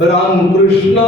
रामकृष्ण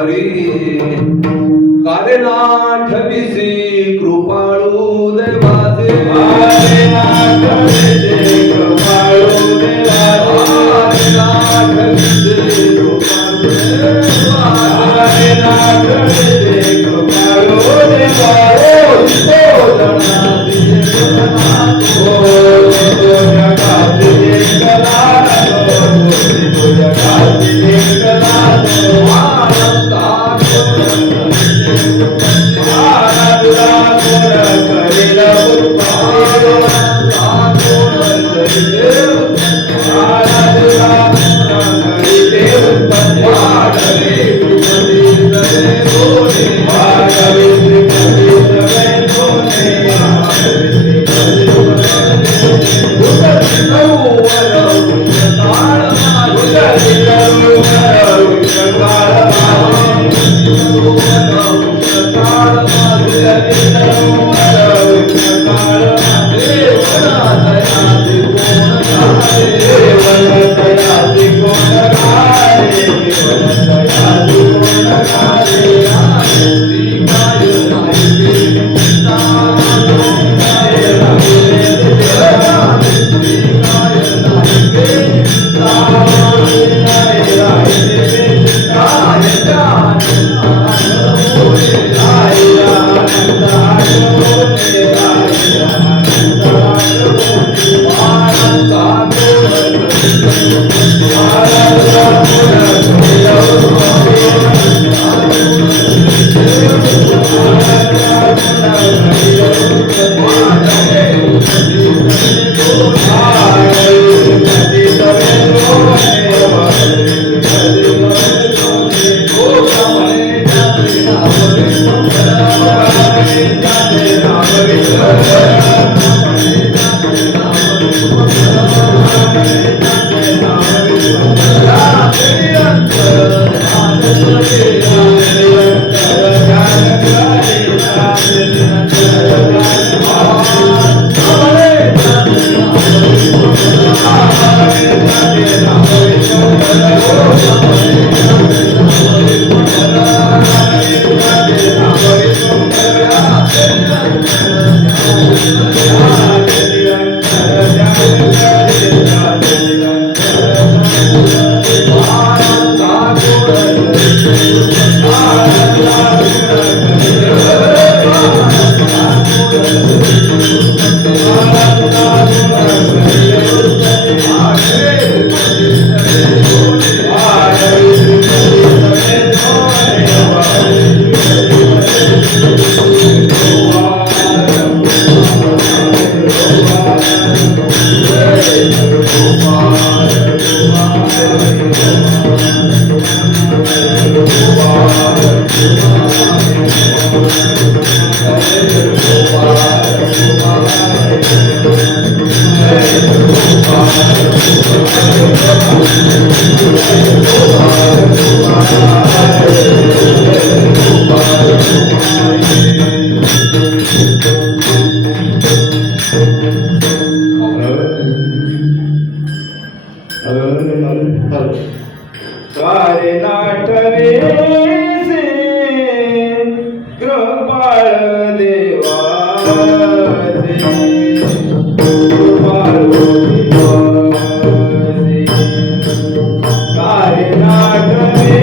हरी काले नाठविसी कृपाळू देवाचे काले नाठविसी कृपाळू देवाचे नाठविसी कृपाळू देवाचे नाठविसी कृपाळू देवाचे कारे नाटवे कृपाळ देवाचे कृपाळ देवाचे कारे नाटवे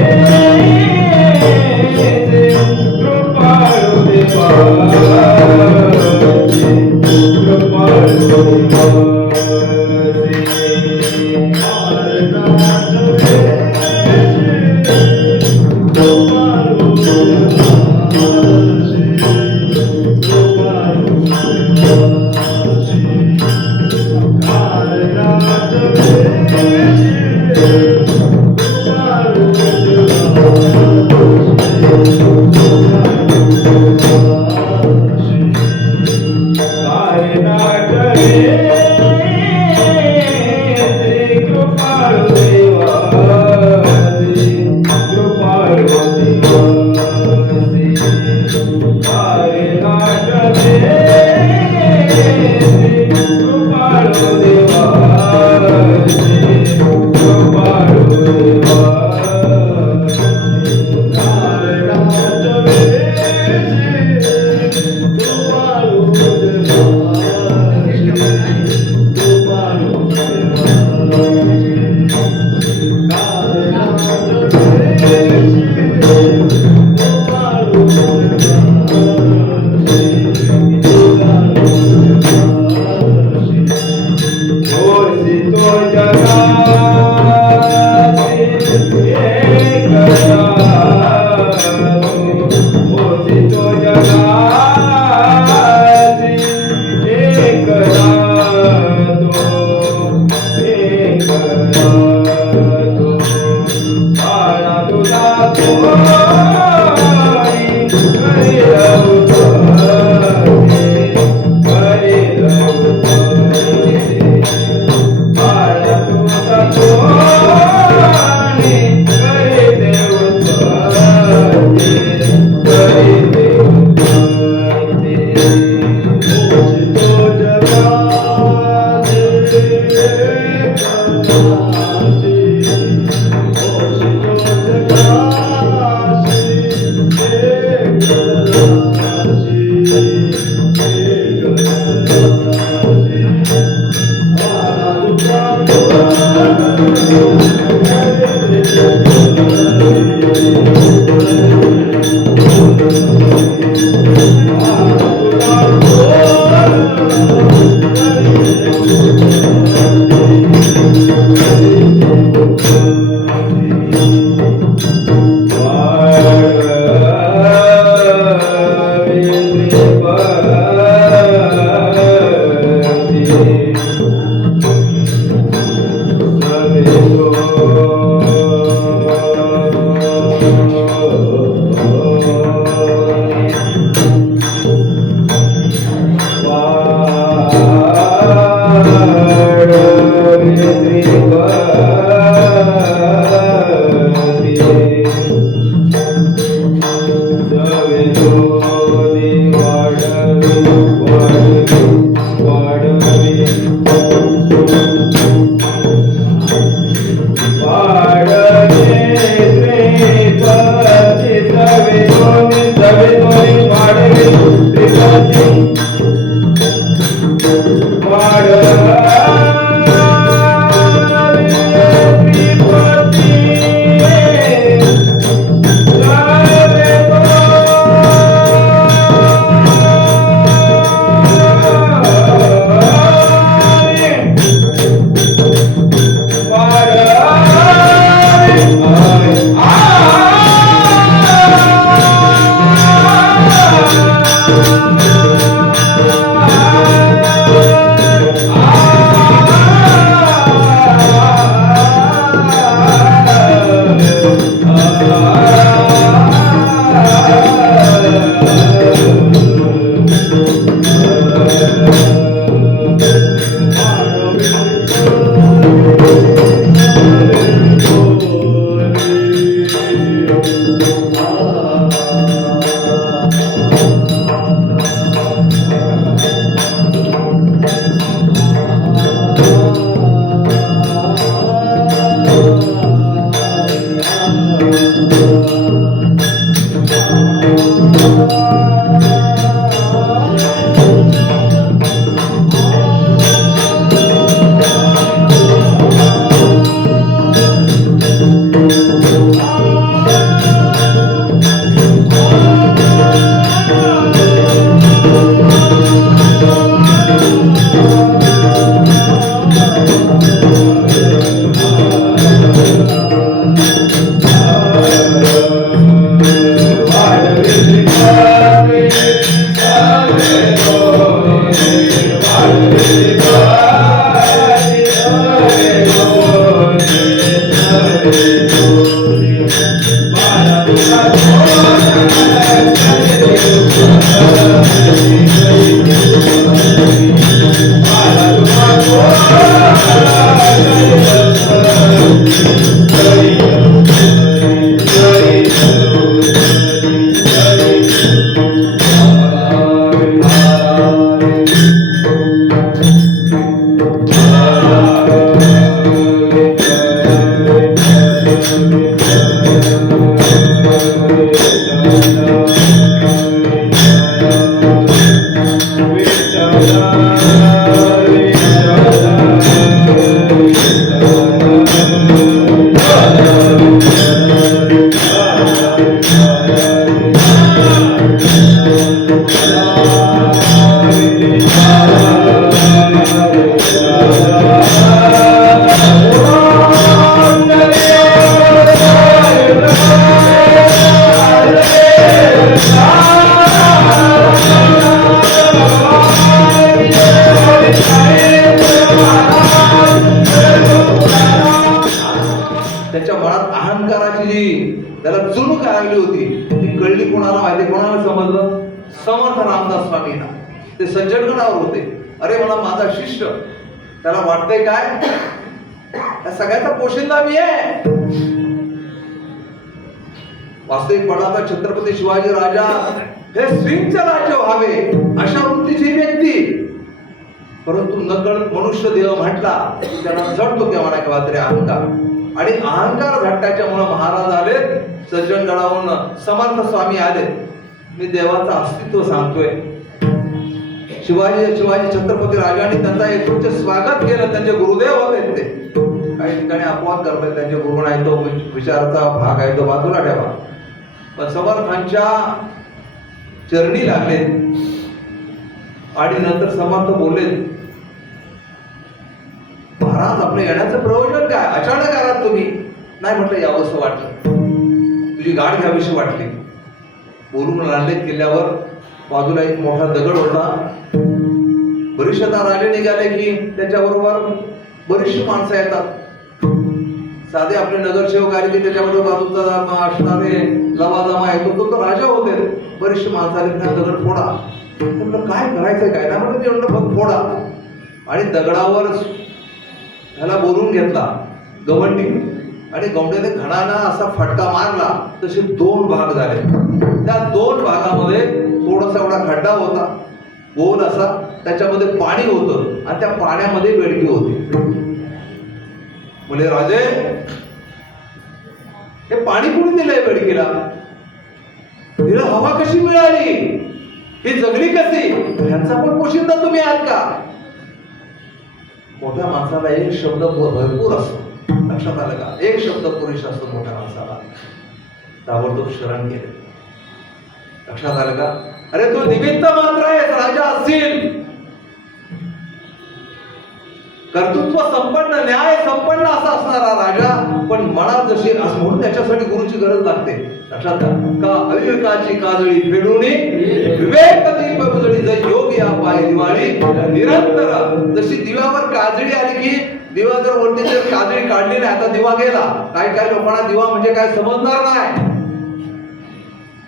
त्याच्या मनात अहंकाराची जी त्याला चुणूक लागली होती ती कळली कोणाला माहिती, कोणाला समजलं? समर्थ रामदास स्वामींना. ते सज्जनगडावर होते. अरे मला माझा शिष्य, त्याला वाटतंय काय या सगळ्याचा पोशिंदा मी आहे. वास्तविक पडाचा छत्रपती शिवाजी राजा हे सिंगचे राज्य व्हावे अशा वृत्तीची व्यक्ती, परंतु नकळत मनुष्य देव म्हटला की त्यांना जडतो केव्हा ना केव्हा तरी अहंकार. आणि अहंकार झटकाच्यामुळे महाराज आले सज्जनगडावरून, समर्थ स्वामी आले. मी देवाचं अस्तित्व सांगतोय. शिवाजी छत्रपती राजाने त्यांचा एकूणचे स्वागत केलं. त्यांचे गुरुदेव होते ते. काही ठिकाणी अपवाद करतात, त्यांचे गुरु नाही तो विचाराचा भाग आहे तो बाजूला ठेवा. पण समर्थांच्या चरणी लागले आणि नंतर समर्थ बोलले, महाराज आपल्या येण्याचं प्रयोजन काय? अचानक आलात तुम्ही? नाही म्हटलं, यावंसं वाटलं, तुझी गाठ घ्यावीशी वाटली. बोलून लागले. किल्ल्यावर बाजूला एक मोठा दगड होता. बरीचदा राजे निघाले की त्याच्याबरोबर बरीचशी माणसं येतात. साधे आपले नगरसेवक आले की त्याच्याबरोबर बाजूचा असणारे लवाजमा येतो, तो राजा होते. बरीचशी माणसं आली, त्या दगड फोडा. म्हटलं काय करायचं काय? ना म्हणलं, ते फक्त फोडा. आणि दगडावर ह्याला बोलून घेतला गवंडी, आणि गवंडीने घणाना असा फटका मारला. तसे 2 भाग झाले. त्या 2 भागामध्ये थोडासा एवढा खड्डा होता, गोल असा, त्याच्यामध्ये पाणी होतं आणि त्या पाण्यामध्ये बेडकी होती. म्हणजे राजे, हे पाणी कुणी दिलंय बेडकीला? तिला हवा कशी मिळाली? ही जगली कशी? ह्यांचा पण पोशिंदा तुम्ही आहात का? मोठ्या माणसाला एक शब्द भरपूर असतो, लक्षात आलं का? एक शब्द पुरुष असतो मोठ्या माणसाला. ताबडतोब शरण केले. लक्षात आलं का? अरे तो निमित्त मात्र आहे, राजा असतील, कर्तृत्व संपन्न, न्याय संपन्न असा असणारा राजा, पण मनात जशी असं, म्हणून त्याच्यासाठी गुरुची गरज लागते. लक्षात का? अविवेकाची काजळी फेडून विवेक दीप उजळी, जर योग या पाय दिवाळी निरंतर. जशी दिव्यावर काजळी आली की दिवा जर वरती जर काजळी काढली नाही, आता दिवा गेला. काय काय लोकांना दिवा म्हणजे काय समजणार नाही.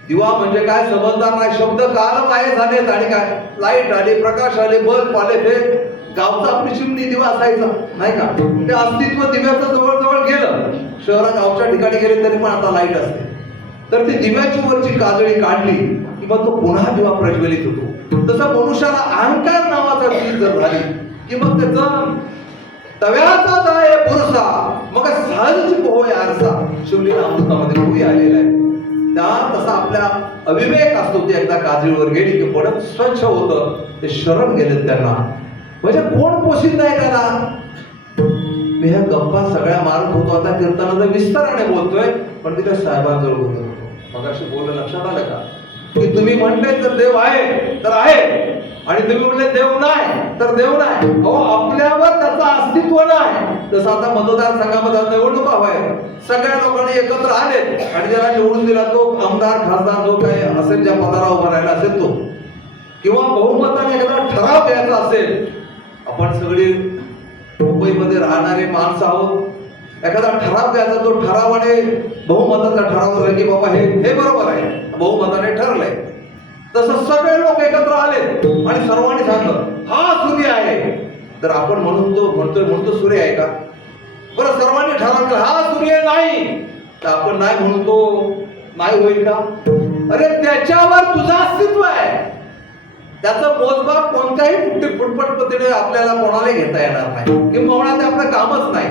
दिवा म्हणजे काय समजणार नाही. शब्द काल माये झालेत आणि काय लाईट आली, प्रकाश आले, बल्ब आले. ते गावचा आपली चिमणी दिवा असायचा नाही का? ते अस्तित्व दिव्याचं जवळजवळ गेलं. शहरात गावच्या ठिकाणी गेले तरी पण आता लाईट असते. तर ती दिव्याची वरची काजळी काढली की मग तो पुन्हा दिवा प्रज्वलित होतो. तसा मनुष्याला अहंकार नावाचा चीज जर झाली की मग त्याचं तव्याचा जाय पुरुषा, मग सहजची पोहोय आरसा. शिवलीला अमृतामध्ये उभी आलेला आहे. त्या तसा आपल्या अविवेक असतो. ते एकदा काजळीवर गेली की पडत स्वच्छ होतं. ते शरण गेले त्यांना. म्हणजे कोण पोशिंदा आहे त्याला? मी ह्या गप्पा सगळ्या मारत होतो. आता कीर्तनाचा विस्ताराने बोलतोय, पण मी त्या साहेबांजवळ बोलत होतो. मगाशी बोललं, लक्षात आलं का? की तुम्ही म्हटले तर देव आहे तर आहे, आणि तुम्ही म्हटले देव नाही तर देव नाही. अहो, आपल्यावर त्याचं अस्तित्व नाही. जसं आता मतदारसंघामध्ये निवडणुका व्हाय, सगळ्या लोकांनी एकत्र आले आणि ज्याला निवडून दिला तो आमदार खासदार जो काही असेल, ज्या पदाला उभा राहिला असेल तो, किंवा बहुमताने एखादा ठराव घ्यायचा असेल. आपण सगळी मुंबईमध्ये राहणारे माणसं आहोत. एखादा ठराव घ्यायचा, तो ठरावाने बहुमताचा ठराव झाला की बाबा हे बरोबर आहे, बहुमताने ठरलंय. तसं सगळे लोक एकत्र आले आणि सर्वांनी सांगितलं हा सूर्य आहे. तर आपण म्हणतो सूर्य आहे का? बरं, सर्वांनी ठराव केला हा सूर्य नाही, तर आपण नाही म्हणून तो नाही होईल का? अरे, त्याच्यावर तुझं अस्तित्व आहे. त्याचं मोजमाप कोणत्याही फुटपट पद्धतीने आपल्याला कोणाला घेता येणार नाही, किंवा ते आपलं कामच नाही.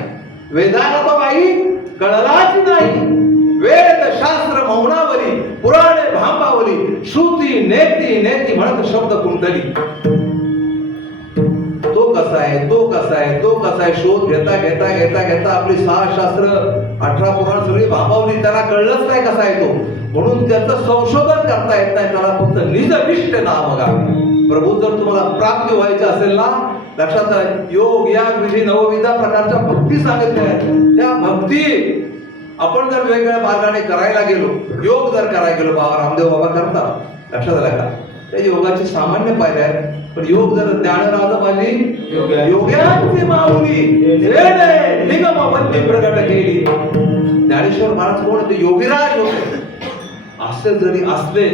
वेदाला तो बाई कळलाच नाही. वेद शास्त्र मौनावली, पुराणे भांबावली, श्रुती नेती नेती म्हणत शब्द कुंडली. तो कसा आहे शोध घेता घेता घेता घेता आपली 6 शास्त्र 18 पुराण सगळी भांबावली. त्याला कळलंच नाही कसा आहे तो. म्हणून त्याचं संशोधन करता येत नाही. त्याला फक्त निजविष्ट नाम गावे. प्रभू जर तुम्हाला प्राप्ती व्हायची असेल ना, लक्षात आहे, योग या विधी नवविधा प्रकारच्या भक्ती सांगितल्या आहेत. त्या भक्ती आपण जर वेगवेगळ्या मार्गाने करायला गेलो, योग जर करायला गेलो, बाबा रामदेव बाबा करतात, लक्षात आलं का? त्या योगाची सामान्य पायऱ्या आहेत. पण योग जर ज्ञानराज माझी योग्यांची माऊली निगमवंती प्रगट केली. ज्ञानेश्वर महाराज कोण होते? योगीराज होते. असे जरी असले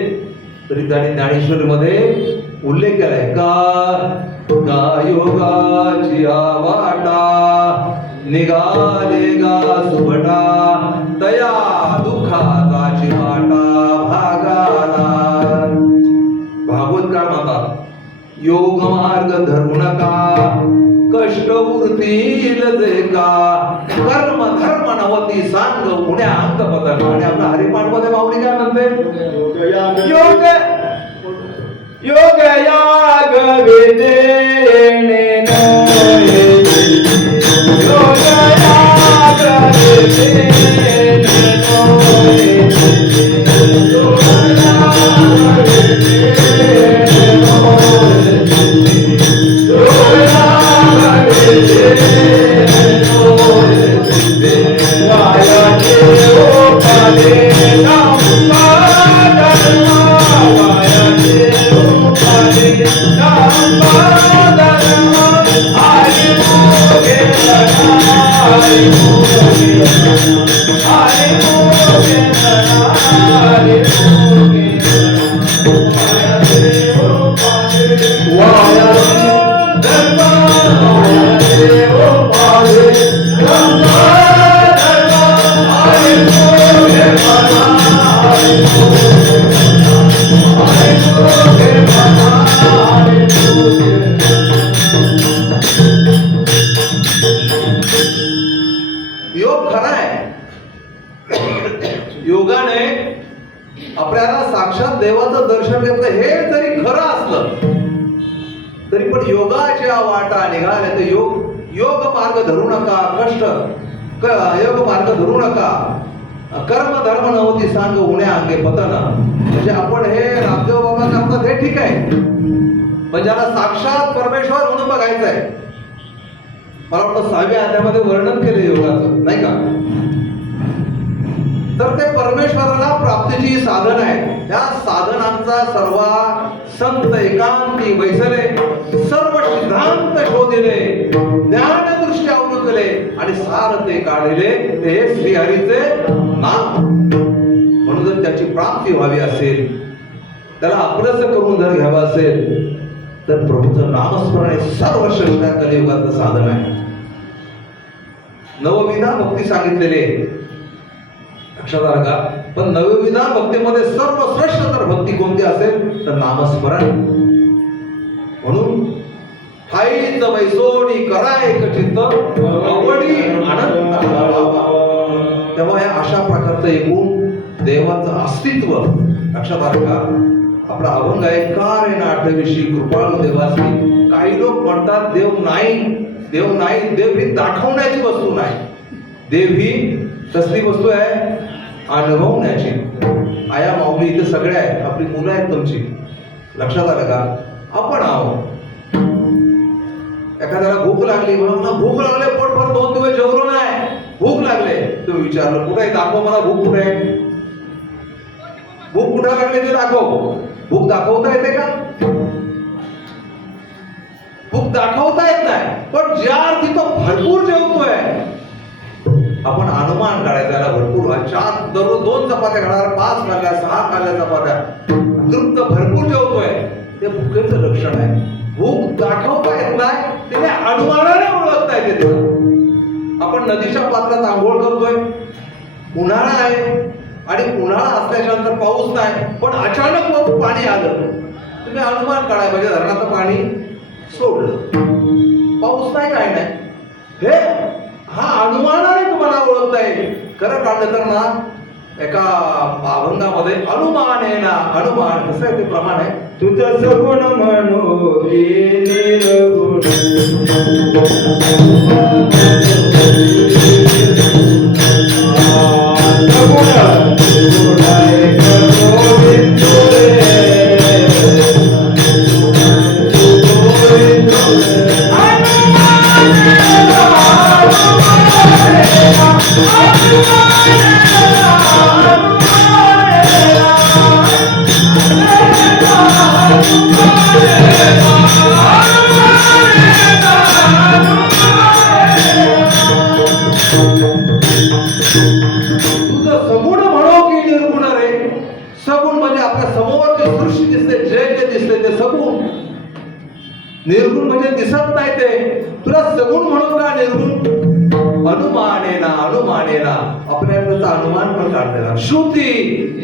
तरी त्याने ज्ञानेश्वरीमध्ये उल्लेख केलाय का योगाची वाटा निघाले गा सुभटा, तया दुःखाची वाटा भागाला. भागवतकार म्हणतात, योग मार्ग धरू नका, कष्ट उरतील जे का, कर्म धर्म नवती सांग पुण्या अंग बदल. आणि आपला हरिपाठ मध्ये माऊली काय म्हणते? योग याग विदेने योग याग विदेने आपल्याला साक्षात देवाचं दर्शन घेतलं हे जरी खरं असलं तरी पण योगाच्या वाटा निघाल्या तर योग मार्ग धरू नका, योग मार्ग धरू नका, कर्म धर्म नव्हती सांग उण्या अंगे पतन. म्हणजे आपण हे रामदेव बाबा करतात हे ठीक आहे, पण ज्याला साक्षात परमेश्वर म्हणून बघायचं आहे, मला वाटतं 6व्या अध्यायामध्ये वर्णन केले योगाचं नाही का, तर ते परमेश्वराला प्राप्तीची साधन आहे. त्या साधनांचा सर्व संत एकांती बैसले, सर्व सिद्धांत शोधिले, ज्ञान दृष्टी अवृतले आणि सार ते काढले ते श्रीहरीचे नाम. म्हणून जर त्याची प्राप्ती व्हावी असेल, त्याला आपलंच करून जर घ्यावं असेल तर प्रभूचं नामस्मरण हे सर्वश्रेष्ठ कलियुगाचं साधन आहे. नवविधा भक्ती सांगितलेले लक्षात आलं का? पण नवविधा भक्तीमध्ये सर्वश्रेष्ठ जर भक्ती कोणती असेल तर नामस्मरण. म्हणून ठाईच वैसोडी कराय चित्त आवडी आनंद. तेव्हा या अशा प्रकारचं एकूण देवाचं अस्तित्व लक्षात आलं का? आपला अभंग आहे कार नाटविषयी कृपाळू देवासी. काही लोक म्हणतात देव नाही, देव नाही, देव ही दाखवण्याची वस्तू नाही, देव ही कसली वस्तू आहे? अनुभवण्याची. आया माऊली इथे सगळे आहेत, आपली मुलं आहेत तुमची, लक्षात आलं का? आपण आहोत. एखाद्याला भूक लागली, मला भूक लागले, पोटभर 2 दिवस जेवलो नाही, भूक लागले, तुम्ही विचारलं कुठे दाखव मला भूक कुठे आहे? भूक कुठे लागली ते दाखव. भूक दाखवता येते का? भूक दाखवता येत नाही, पण ज्या अर्थी तो भरपूर जेवतोय आपण अनुमान काढायचा त्याला भरपूर. 4 दररोज 2 चपात्या खाणार, 5 खाल्ल्या, 6 खाल्ल्या चपात्या, तृप्त भरपूर जेवतोय, ते भुकेचं लक्षण आहे. भूक दाखवता येत नाही, तिने अनुमानाने ओळखता येते तिला. आपण नदीच्या पात्रात आंघोळ करतोय, उन्हाळा आहे आणि उन्हाळा असल्याच्या नंतर पाऊस नाही, पण अचानक पाणी आलं, तुम्ही अनुमान काढाय म्हणजे धरणाचं पाणी सोडलं, पाऊस नाही, काय नाही. हे हा अनुमानाने तुम्हाला ओळखता येईल. खरं काढलं तर ना एका अभंगामध्ये अनुमानेना, अनुमान कसं आहे ते प्रमाण आहे. तुझं सगुण म्हणू निर्गुण निर्गुण म्हणजे दिसत नाही, ते तुला सगुण म्हणून का निर्गुण? अनुमानेना, अनुमानेना आपल्याला अनुमान पण काढलेला. श्रुती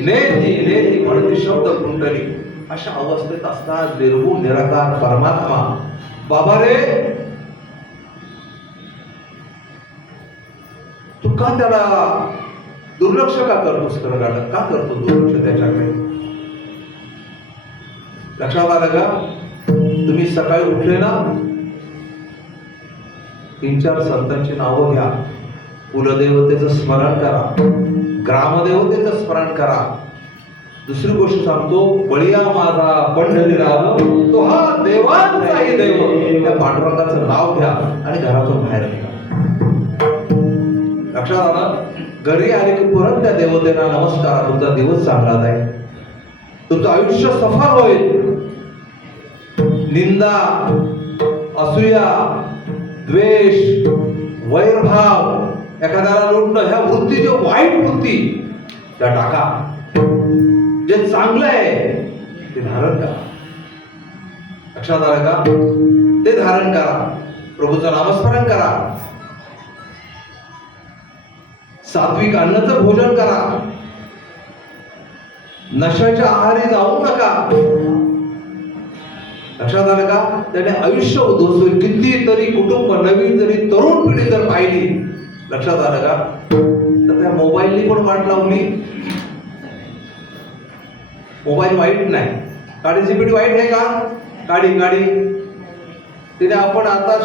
नेती, नेती म्हणते शब्द कुंडली. अशा अवस्थेत असतात निर्गुण निराकार परमात्मा. बाबा रे, तू का त्याला दुर्लक्ष का करतोस? खरं काढत का करतो दुर्लक्ष त्याच्याकडे? लक्षात आलं का? तुम्ही सकाळी उठले ना, 3-4 संतांची नावं घ्या, कुलदेवतेचं स्मरण करा, ग्रामदेवतेचं स्मरण करा. दुसरी गोष्ट सांगतो, बळीया माझा पंढरीराव, तो हा देवांचाही देव. त्या पांडुरंगाचं नाव घ्या आणि घरातून बाहेर निघा. लक्षात आलं? घरी आले की परत त्या देवतेला नमस्कार, तुमचा दिवस चांगला जाईल, तुमचं आयुष्य सफल होईल. निंदा, असूया, द्वेष, वैरभाव, एखाद्याला लुटणं, ह्या वृत्ती, जो वाईट वृत्ती त्या टाका. जे चांगलं आहे ते धारण करा. लक्षात आलं का? ते धारण करा, प्रभूचं नामस्मरण करा, सात्विक अन्नाचं भोजन करा, नशाच्या आहारी जाऊ नका. लक्षात आलं का? त्याने आयुष्य उद्ध्वस्त होईल. कितीतरी कुटुंब, नवीन जरी तरुण पिढी जर पाहिली, लक्षात आलं का, तर त्या मोबाईलनी पण वाट लावली, मोबाईल वाईट नाही, काडीची पिढी वाईट आहे का? काडी तिने आपण आता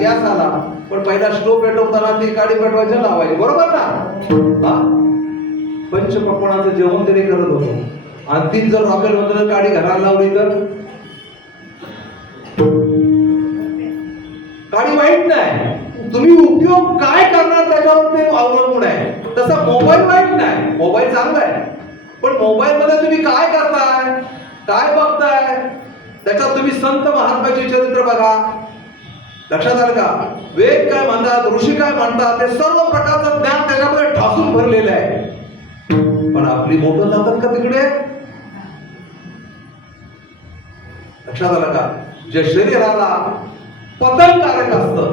गॅस आला, पण पहिला स्टोव पेटवताना ती काडी पेटवायची लावायची, बरोबर ना? हा, पंचपक्वानाचं जेवण तरी करत होतो, आणि तीच जर रॉकेल होतं काडी घराला लावली तर काडी वाईट नाही, तुम्ही उपयोग काय करणार त्याच्यावर ते अवलंबून आहे. तसा मोबाईल वाईट नाही, मोबाईल चांगला आहे, पण मोबाईल मध्ये तुम्ही काय करताय, काय बघताय, त्याच्यात तुम्ही संत महात्म्याचे चरित्र बघा. लक्षात आलं का? वेद काय म्हणतात, ऋषी काय म्हणतात, ते सर्व प्रकारचं ज्ञान त्याच्यामध्ये ठासून भरलेलं आहे. पण आपली बोटं जातात का तिकडे? लक्षात आलं का? जे शरीराला पतनकारक असतं,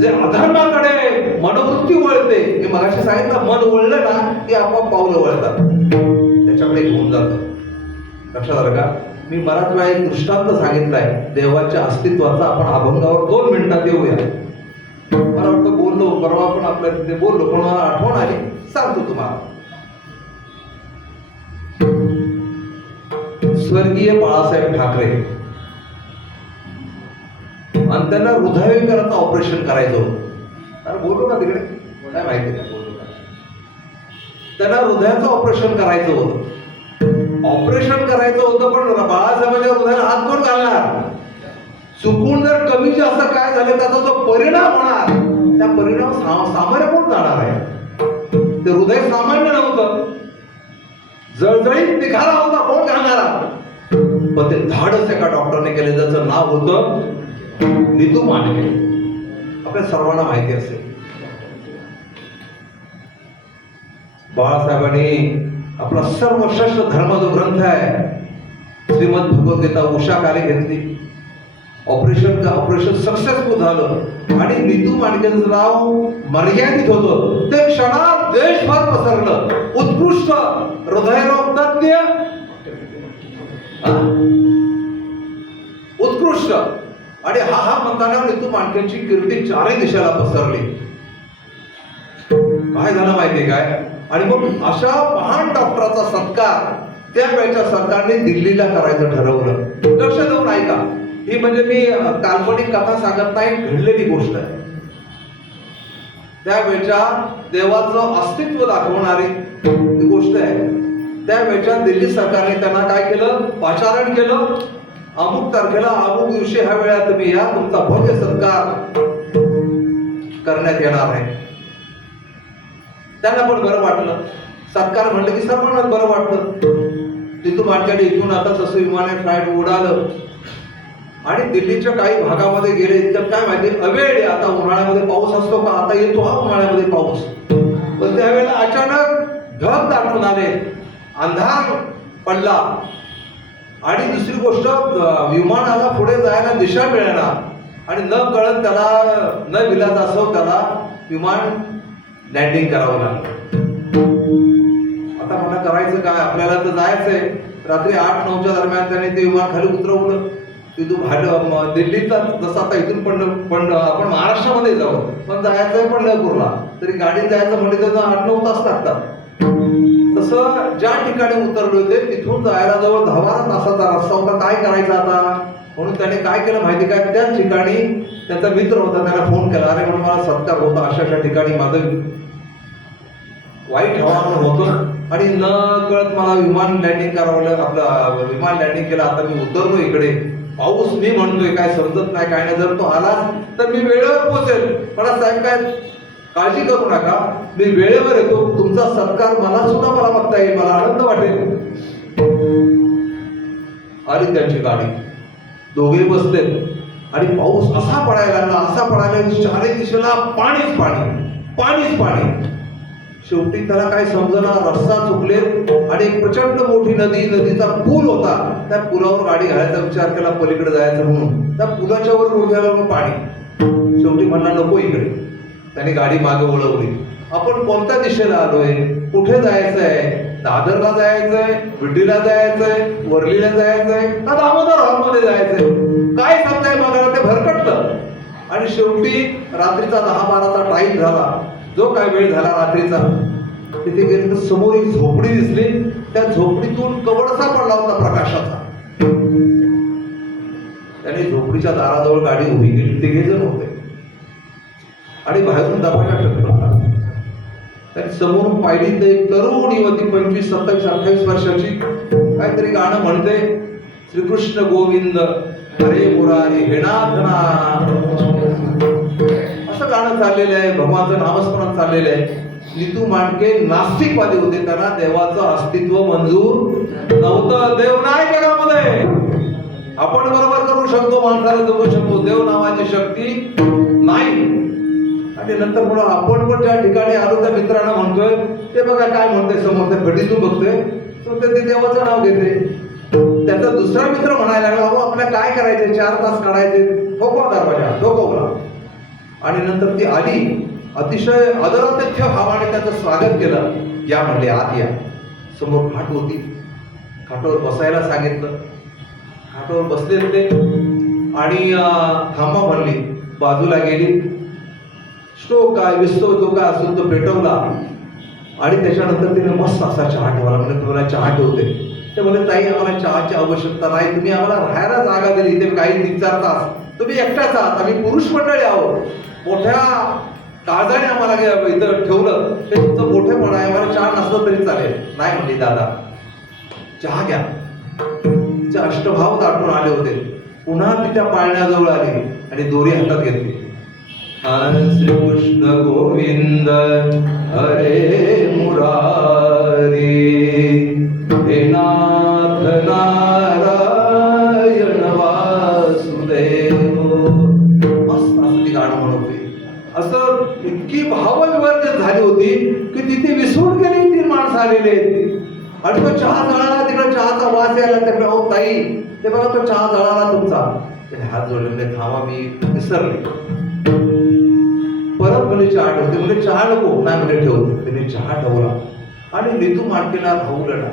जे अधर्माकडे मनोवृत्ती वळते, हे मगाशी सांगितलं, मन वळलं ना की आपोआप पावलं वळतात, त्याच्याकडे घेऊन जातं. लक्षात आलं का? मी बराच वेळा एक दृष्टांत सांगितलाय देवाच्या अस्तित्वाचा. आपण अभंगावर 2 मिनिटात येऊया. मला वाटतं बोललो परवा पण आपल्या तिथे बोललो, पण मला आठवण आली, सांगतो तुम्हाला. स्वर्गीय बाळासाहेब ठाकरे, आणि त्यांना हृदयविकाराचं ऑपरेशन करायचं होतं. अरे बोललो का तिकडे? काय माहिती नाही, बोललो का? त्यांना हृदयाचं ऑपरेशन करायचं होतं. ऑपरेशन करायचं होतं, पण बाळासाहेबांच्या हृदयाला हात कोण घालणार? चुकून जर कमी जास्त काय झाले, त्याचा जो परिणाम होणार, त्या परिणाम सामान्य कोण जाणार आहे? ते हृदय सामान्य नव्हतं, जळजळीत निघाला होता, कोण घालणारा? पण ते धाडस एका डॉक्टरने केले, ज्याचं नाव होतं नीतू मांडके. आपल्या सर्वांना माहिती असेल. बाळासाहेबांनी आपला सर्वश्रेष्ठ धर्म जो ग्रंथ आहे श्रीमद भगवद्गीता उषाखाली घेतली. ऑपरेशन सक्सेसफुल झालं, आणि नीतू मांडकेचं नाव मर्यादित होतं, ते क्षणात देशभर पसरलं. उत्कृष्ट हृदयरोग तज्ञ, उत्कृष्ट, आणि हा म्हणताना नीतू मांडकेची कीर्ती 4 दिशेला पसरली. काय झालं माहितीये काय? आणि मग अशा महान डॉक्टराचा सत्कार त्यावेळच्या सरकारने दिल्लीला करायचं ठरवलं. लक्ष देऊन ऐका, ही म्हणजे मी काल्पनिक कथा सांगत नाही, घडलेली गोष्ट आहे. त्यावेळच्या देवाचं अस्तित्व दाखवणारी ती गोष्ट आहे. त्यावेळच्या दिल्ली सरकारने त्यांना काय केलं? पाचारण केलं. अमुक तारखेला अमुक दिवशी ह्या वेळा तुम्ही या, तुमचा भव्य सत्कार करण्यात येणार आहे. त्यांना पण बरं वाटलं. सत्कार म्हणलं की सर्वांनाच बरं वाटलं. तिथून माणसाने इथून आता जसं विमाने फ्लाईट उडालं आणि दिल्लीच्या काही भागामध्ये गेले. इतकं काय माहिती, अवेळ आता उन्हाळ्यामध्ये पाऊस असतो का? आता येतो हा उन्हाळ्यामध्ये पाऊस. पण त्यावेळेला अचानक ढग दाटून आले, अंधार पडला, आणि दुसरी गोष्ट विमानाला पुढे जायला दिशा मिळणार, आणि न कळत त्याला न विलाज असो त्याला विमान लँडिंग करावं लागलं. आता मला करायचं काय? आपल्याला तर जायचंय. रात्री 8-9च्या दरम्यान त्याने ते विमान खाली उतरवलं. तिथून दिल्लीचा जसं आता इथून पण आपण महाराष्ट्रामध्ये जाऊ, पण जायचंय पंढरपूरला, तरी गाडीत जायचं म्हणजे त्याचा 8-9 तास लागतात. तसं ज्या ठिकाणी उतरले होते तिथून जायला जवळ 10-12 तासाचा रस्ता होता. काय करायचा आता? म्हणून त्याने काय केलं माहिती काय? त्याच ठिकाणी त्याचा मित्र होता, त्याला फोन केला. अरे म्हणून मला सत्कार होता, अशा ठिकाणी माझं वाईट हवामान होतं, आणि न कळत मला विमान लँडिंग करावं लागलं. आपलं विमान लँडिंग केलं. आता मी उतरलो इकडे, पाऊस मी म्हणतोय, काय समजत नाही, काय नाही. जर तो आला तर मी वेळेवर पोहोचेल. मला साहेब काय काळजी करू नका, मी वेळेवर येतो. तुमचा सत्कार मला बघता येईल, मला आनंद वाटेल. आली त्यांची गाडी, दोघे बसले, आणि पाऊस असा पडायला लागला, चारही दिशेला पाणीच पाणी. शेवटी त्याला काय समजना, रस्ता चुकले, आणि एक प्रचंड मोठी नदीचा पूल होता. त्या पुलावर गाडी घालायचा विचार केला, पलीकडे जायचं म्हणून. त्या पुलाच्या वर गुडघ्यावर पाणी. शेवटी म्हणला नको इकडे. त्याने गाडी मागे वळवली. आपण कोणत्या दिशेला आलोय, कुठे जायचंय? दादरला जायचंय, विड्डीला जायचंय, वरलीला जायचंय, का दामोदर हॉलमध्ये जायचंय? काय समजाय बघायला ते भरकटलं. आणि शेवटी रात्रीचा 10-12चा टाईम झाला, जो काय वेळ झाला रात्रीचा. तिथे गेले तर समोर एक झोपडी दिसली. त्या झोपडीतून खोलीच्या दाराजवळ गाडी उभी केली, 3 जण होते आणि बाहेरून दरवाजा ठोकला. त्याने समोरून पाहिली तर एक तरुण युवती 25, 27, 28 वर्षाची काहीतरी गाणं म्हणते, श्रीकृष्ण गोविंद हरे मुरारी हे नाथ असं गाणं चाललेलं आहे, भगवानचं नामस्मरण चाललेलं आहे. नीतू मांडके नास्तिकवादी होते, त्यांना देवाचं अस्तित्व मंजूर नव्हतं. देव नाही जगामध्ये, आपण बरोबर करू शकतो, माणसाला जगू शकतो, देव नावाची शक्ती नाही. आणि नंतर म्हणून आपण पण ज्या ठिकाणी आलो त्या मित्रांना म्हणतोय, ते बघा काय म्हणतोय समोर, त्या घडीतून बघतोय तर ते देवाचं नाव घेते. त्याचा दुसरा मित्र म्हणायला लागला, अहो आपल्याला काय करायचे, 4 तास काढायचे, ठोकवा दरवाजा, ठोकवला. आणि नंतर ती आली, अतिशय आदरातिथ्य भावाने त्याचं स्वागत केलं. या म्हणले, आत या. समोर खाट होती, खाटावर बसायला सांगितलं. खाटावर बसले ते आणि थांबा म्हणली, बाजूला गेली. स्टोव काय विस्तव तो काय असेल तो पेटवला आणि त्याच्यानंतर तिने मस्त असा चहा ठेवला. म्हणजे तुम्हाला चहा ठेवते. ते म्हणजे ताई आम्हाला चहाची आवश्यकता नाही, तुम्ही आम्हाला राहायला जागा दिली, इथे काही 3-4 तास तुम्ही एकट्याच आहात, आम्ही पुरुष मंडळी आहोत, मोठ्या काळजाने आम्हाला इथं ठेवलं, ते तुमचं मोठेपण आहे, आम्हाला चहा नसलं तरी चालेल. नाही म्हणली, दादा चहा घ्या. तिचे अष्टभाव दाटून आले होते. पुन्हा ती त्या पाळण्याजवळ आली आणि दोरी हातात घेतली. श्रीकृष्ण गोविंद हरे मुरारी हे नाथ नारायण वासुदेव. मस्त असं ती गाणं म्हणते. असं इतकी भावविवर्जित झाली होती की तिथे विसरून गेली ती माणसं आलेली आहेत. आणि तो चहा जळाला, तिकडे चहाचा वास यायला. त्यामुळे हो ताई ते बघा तो चहा जळाला तुमचा. त्याने हात जोडले, थांबा मी विसरले. परत म्हणजे चहा ठेवते, म्हणजे चहा नको, नाही म्हणजे ठेवते. त्याने चहा ठेवला आणि नीतू मांडकेला धावलं ना.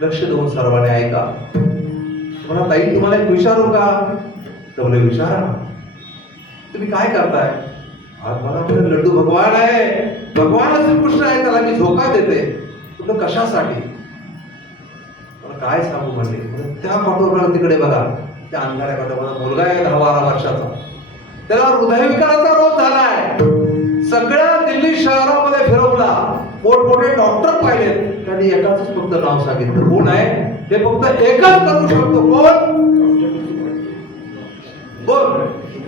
लक्ष देऊन सर्वांनी ऐका. मला ताई तुम्हाला एक विचारू का? तर म्हणजे विचारा ना, तुम्ही काय करताय? आज मला म्हणजे लड्डू भगवान आहे, भगवान श्रीकृष्ण आहे, त्याला मी धोका देते. तुला कशासाठी? मला काय सांगू म्हणले. त्या पाठोपाठ तिकडे बघा, त्या अंधाऱ्या पाठोपाठ मुलगा आहे 10-12 वर्षाचा. त्याला हृदयविकाराचा रोग झालाय. सगळ्या दिल्ली शहरामध्ये फिरवला, मोठमोठे डॉक्टर पाहिलेत, त्यांनी एकाच फक्त नाव सांगितलं. कोण आहे ते? फक्त एकच करू शकतो. कोण? बोल.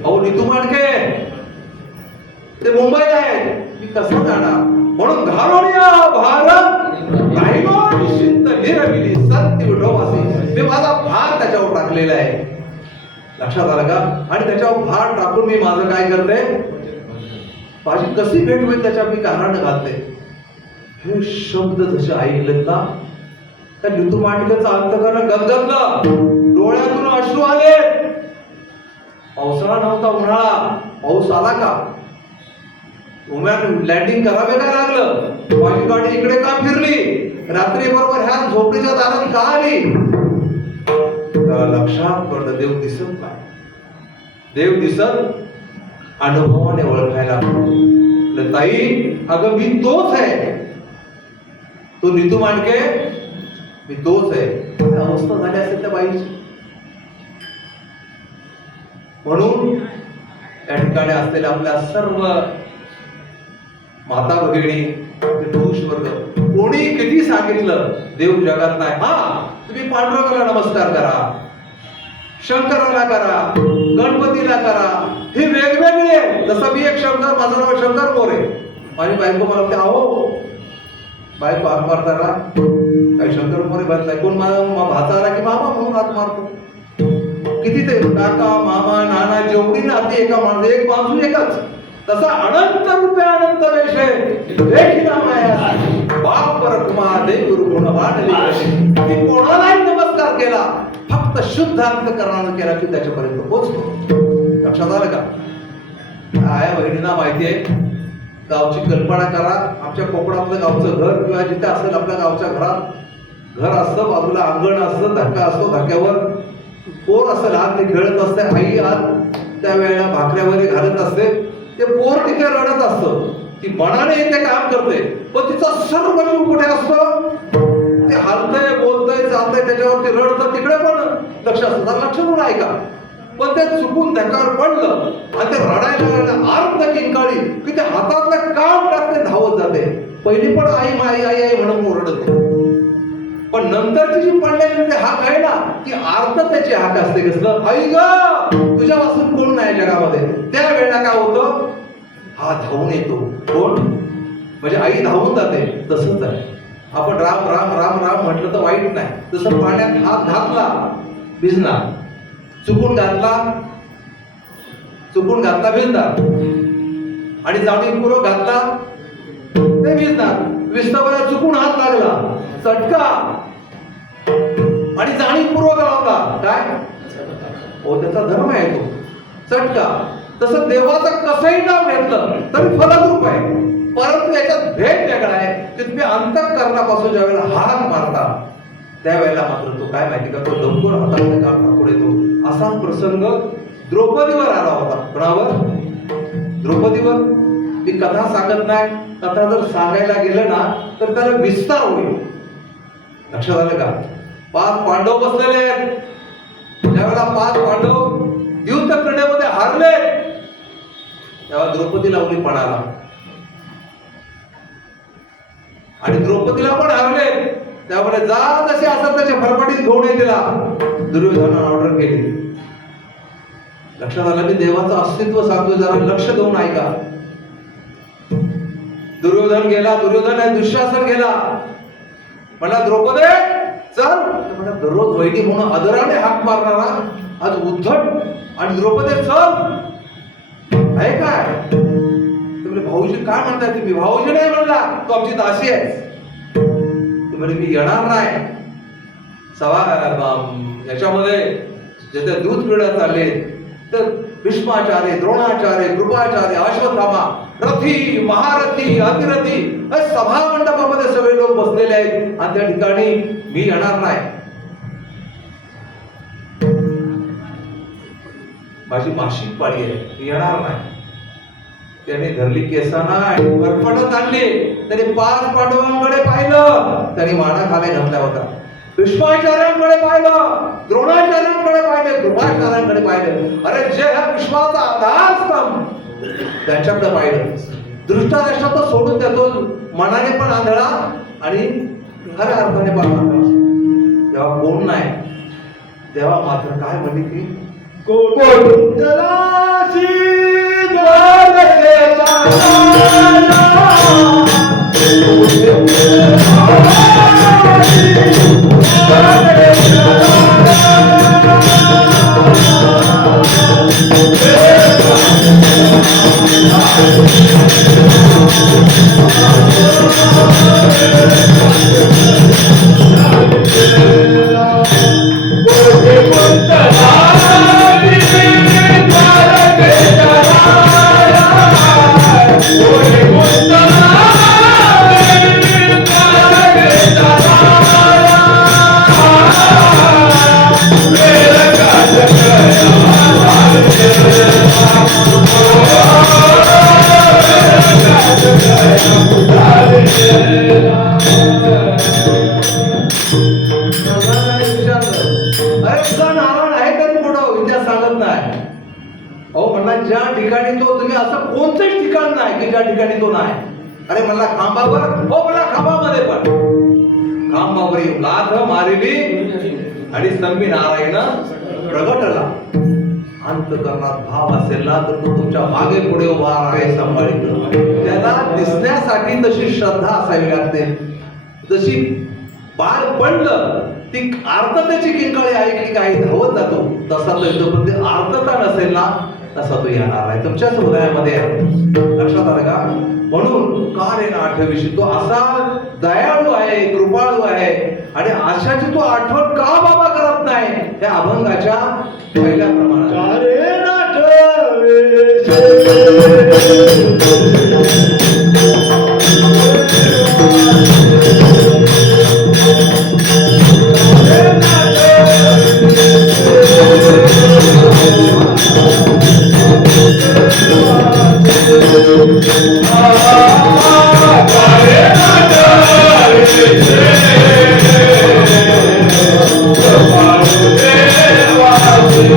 अहो नीतू मांडके, ते मुंबईला आहे, मी कसं जाणार? म्हणून घालोनिया भारत राहिलो निश्चिंत निरविली सत्य विठोबासी. मी माझा भार त्याच्यावर टाकलेला आहे. लक्षात आलं का? आणि त्याच्यावर भार टाकून मी माझं काय करते, माझी कशी भेट होईल त्याच्या मी कारण घालते. हे शब्द जसे ऐकलेत ना, त्या नीतू मांडकेचं अंतःकरण गदगदलं, डोळ्यातून अश्रू आले. पावसाळा नव्हता, उन्हाळा. पाऊस आला का? उन्हाळ्यात लँडिंग करावे काय लागलं? माझी गाडी इकडे का फिरली? रात्री बरोबर ह्या झोपडीच्या दारात का आली? लक्षात पडलं, देव दिसत नाही. देव दिसत अनुभवाने ओळखायला. ताई अगं मी तोच आहे, तो नीतू मांडके, मी तोच आहे. अवस्था झाली असेल त्या बाईची. म्हणून त्या ठिकाणी असलेल्या आपल्या सर्व माता भगिनी, पुरुष वर्ग, कोणी किती सांगितलं देव जगात नाही. हा, तुम्ही पांडुरंगाला नमस्कार करा, शंकराला करा, गणपतीला करा, हे वेगवेगळे. जसं मी एक शंकर, माझं नाव शंकर मोरे, माझी बायको मला म्हणते, अहो बायको हात मारताना काही शंकर मोरे भरताय. कोण माझा भाचा आला की मामा म्हणून हात मारतो. किती ते काका, मामा, नाना, जेवढी नाती एका माणूस, एक माणूस एकच. तसा अनंत रूपे अनंत वेश देखील माया बाप रखमा देव गुरु गुण वाढली कशी. मी कोणालाही नमस्कार केला, फक्त शुद्ध अंतःकरणानं केला की त्याच्यापर्यंत पोहोचतो. लक्षात आलं का? आया बहिणींना माहिती आहे, गावची कल्पना करा. आमच्या कोकणातलं गावचं घर किंवा जिथे असेल आपल्या गावच्या घरात घर असतं, बाजूला अंगण असतं, धक्का असतो, धक्क्यावर पोर असं लहान ते खेळत असते. आई आत त्यावेळेला भाकऱ्यामध्ये घालत असते. ते पोर तिथे रडत असतं. ती मनाने इथे काम करते, पण तिचा सर्व जीव कुठे असतो? ते हलतंय, बोलतंय, चालतंय, त्याच्यावरती रडतं, तिकडे पण लक्ष असतं. लक्ष देऊन ऐका. पण ते चुकून त्याच्यावर पडलं आणि ते रडायला आर्त किंकाळी की ते हातातलं काम टाकते धावत जाते. पहिली पण आई आई आई आई म्हणून ओरडत होती. पण नंतरची जी पडलेली हाक आहे ना ती आर्त त्याची हाक असते. कसलं आई ग तुझ्यापासून कोण नाही जगामध्ये. त्या वेळेला काय होतं हा धावून येतो. कोण म्हणजे आई धावून जाते. तसंच आहे आपण राम राम राम राम म्हटलं तर वाईट नाही. जसं पाण्यात हात घातला भिजणार, चुकून घातला भिजणार आणि जाणीवपूर्वक घातला नाही भिजणार. विस्तवाला चुकून हात लागला चटका आणि जाणीवपूर्वक लावला काय हो त्याचा धर्म आहे तो चटका. तसं देवाचं कसंही नाव घेतलं तरी फलद्रूप आहे. परंतु याच्यात भेद वेगळा आहे की तुम्ही अंतःकरणापासून ज्या वेळेला हात मारता त्यावेळेला मात्र तो काय माहिती का तो लवकर हातामध्ये काम टाकून येतो. असा प्रसंग द्रौपदीवर आला होता. कोणावर? द्रौपदीवर. ती कथा सांगत नाही. कथा जर सांगायला गेलं ना तर त्याला विस्तार होईल. लक्षात आलं का? 5 पांडव बसलेले आहेत. ज्यावेळेला 5 पांडव युद्ध क्रीडेमध्ये हारले तेव्हा द्रौपदीला उली पडाला आणि द्रौपदीला पण हारले. त्यामुळे जा तसे असत त्याच्या फरफटीत घेऊन येतेला दुर्योधनाने ऑर्डर केली. लक्षात आलं की देवाचं अस्तित्व सांगतो. जरा लक्ष देऊन ऐका. दुर्योधन गेला. दुर्योधन दुःशासन गेला. म्हणला द्रौपदी चल. म्हणा दररोज वैदी म्हणून आदराने हाक मारणारा आज उद्धट आणि द्रौपदी चल आहे काय? भाऊजी काय म्हणताय तुम्ही? भाऊजी नाही म्हणला तो आमची दासी आहे. म्हणजे मी येणार नाही. याच्यामध्ये जिथे दूध पिढ्या चालले तर भीष्माचार्य, द्रोणाचार्य, कृपाचार्य, अश्वत्थामा, रथी, महारथी, अतिरथी सभा मंडपामध्ये सगळे लोक बसलेले आहेत आणि त्या ठिकाणी मी येणार नाही. माझी मासिक पाळी आहे मी येणार नाही. त्याने धरली केसांना आणि फरफटत आणली. त्याने 5 पांडवांकडे पाहिलं. त्यांनी माना खाली घातला होता. भीष्माचार्यांकडे पाहिलं, द्रोणाचार्यांकडे पाहिलं, कृपाचार्यांकडे पाहिलं. अरे जे हा विश्वाचा आधारस्तंभ त्यांच्याकडे पाहिलं. दृष्टादृष्टा तो सोडून देतो. मनाने पण आंधळा आणि खऱ्या अर्थाने पण आंधळा. तेव्हा कोण नाही. तेव्हा मात्र काय म्हणली ती ज्या ठिकाणी तो तुम्ही असं कोणतंच ठिकाण नाही की ज्या ठिकाणी तो नाही. अरे मला खांबावर हो मला खांबामध्ये पण खांबावर लाथ मारिली आणि संमी नारायण प्रगटला. अंतकरणात भाव असेल ना तर तो तुमच्या मागे पुढे उभा आहे सांभाळीत. त्याला दिसण्यासाठी तशी श्रद्धा असावी लागते. जशी बाळ पडलं ती आर्ततेची किंकाळी ऐकली काही धावत जातो तसा तो येतो. पण ते आर्तता नसेल ना तसा तो येणार नाही. तुमच्याच हृदयामध्ये लक्षात आलं का? म्हणून का रे आठविशी तो असा दयाळू आहे, कृपाळू आहे आणि अशाची तो आठवण का बाबा करत नाही? त्या अभंगाच्या पहिल्या प्रमाणात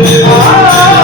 Ah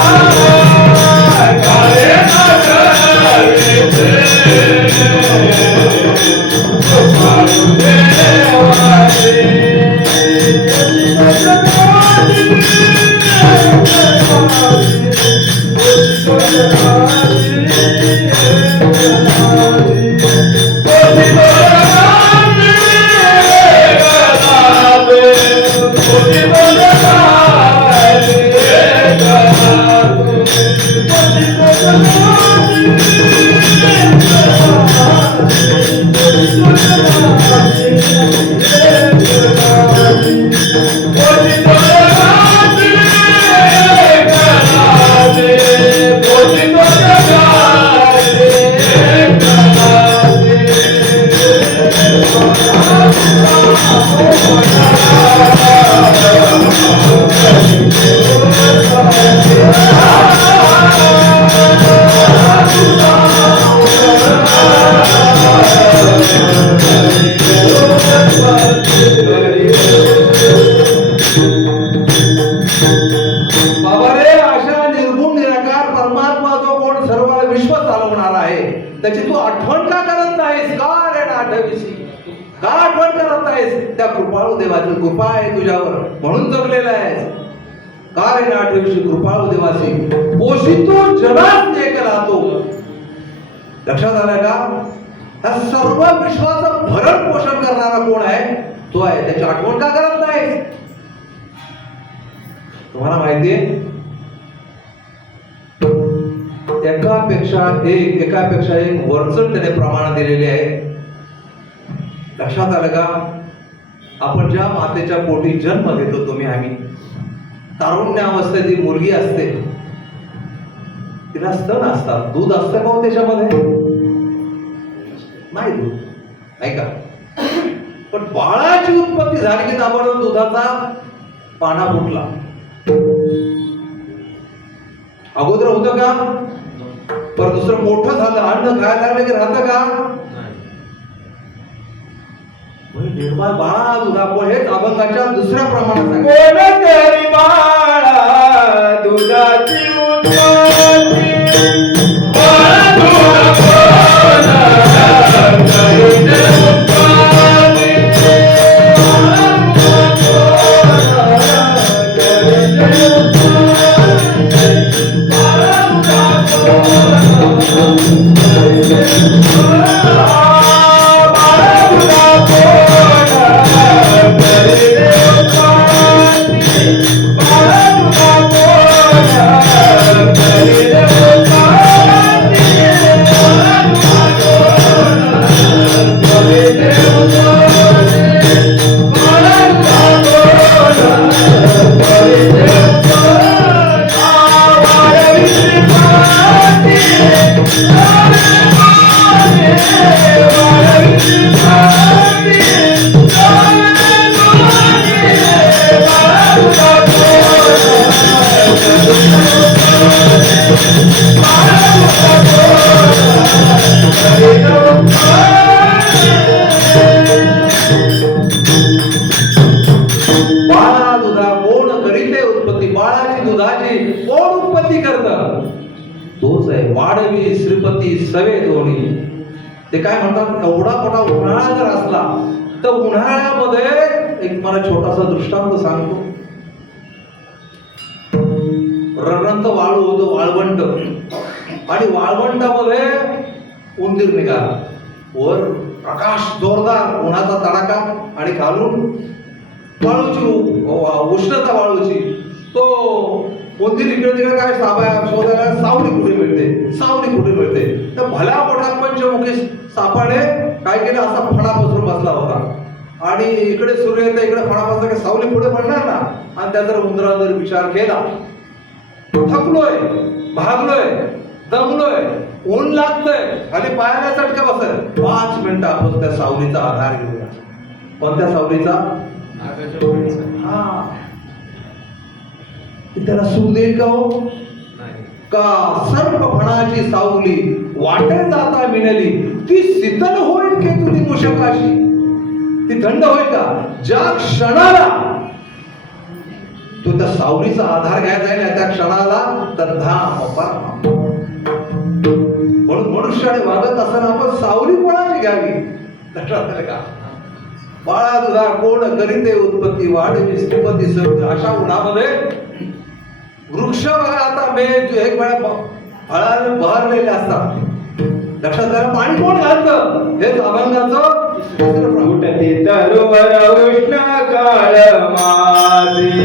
बाबा रे, अशा निर्गुण निराकार परमात्मा जो कोण सर्व विश्व चालवणार आहे, त्याची तू आठवण का करत नाहीस? का रे आठवीशी का आठवण करत नाहीस? त्या कृपाळू देवाची कृपा आहे तुझ्यावर म्हणून जगलेला आहेस. का रे आठवीशी कृपाळू देवाची पोषितो जगात एक राहतो. लक्षात आलं का? या सर्व विश्वाचं भरण पोषण करणारा कोण आहे? तो आहे. त्याची आठवण का करत नाहीस? तुम्हाला माहितीये, एकापेक्षा एक वरचढ त्याने प्रमाण दिलेले आहे. लक्षात आलं का? आपण ज्या मातेच्या पोटी जन्म घेतो, तुम्ही आम्ही, तारुण्यावस्थेत जी मुलगी असते तिला स्तन असतात. दूध असतं का हो त्याच्यामध्ये? नाही दूध, नाही का? पण बाळाची उत्पत्ती झाली की ताबडतोब दुधाचा पाना फुटला. अगोदर होतं का? पर दुसरं मोठं झालं, अन्न खायला लागलं की राहतं का? निर्माण बाळा दुधा. हेच अभंगाच्या दुसऱ्या प्रमाणात कोणतरी बाळा दुधाची उत्पत्ती, बाळा दुधा कोण करीत उत्पत्ती, बाळाची दुधाची कोण उत्पत्ती करतं? तोच आहे. वाढवी श्रीपती सवे दोन्ही. ते काय म्हणतात, एवढा मोठा उन्हाळा जर असला तर उन्हाळ्यामध्ये एक मला छोटासा दृष्टांत सांगतो. रगंत वाळू होतो, वाळवंट, आणि वाळवंटामध्ये उंदीर निघाला. वर प्रकाश जोरदार, उन्हाचा तडाखा, आणि खालून वाळूची उष्णता वाळूची. तो उंदीर इकडे तिकडे काय शोधायला, सावली कुठे मिळते, सावली कुठे मिळते. तर भल्या मोठा पंचमुखी सापाने काय केलं, असा फणा पसरून बसला होता, आणि इकडे सूर्य येतं, इकडे फणा बसला की सावली पुढे पडणार ना. आणि त्या जर उंदराने जर विचार केला, थकलोय, भागलोय, दमलोय, ऊन लागतंय, खाली पायाला चटका बसत, 5 मिनिटं आपण त्या सावलीचा आधार घेऊया. पण त्या सावलीचा त्याला सुख देईल का हो? का सर्प फणाची सावली वाटे जाता मिळाली, ती शीतल होईल की तुझी मुशकाशी, ती थंड होईल का? ज्या क्षणाला तो त्या सावलीचा आधार घ्यायचा आहे ना, त्या क्षणाला तर म्हणून मनुष्याने वागत असताना आपण सावली कोणाची घ्यावी? लक्षात का? बाळा तुझा कोण करीते उत्पत्ती, वाढवी श्रीपती सर्व. अशा उन्हामध्ये वृक्ष बघा, आता एक वेळा फळाने बहरलेले असतात. लक्षात आलं? पाणी कोण घालतं? हेच अभंगाचं उठते तरुवर उष्ण काळ माझे,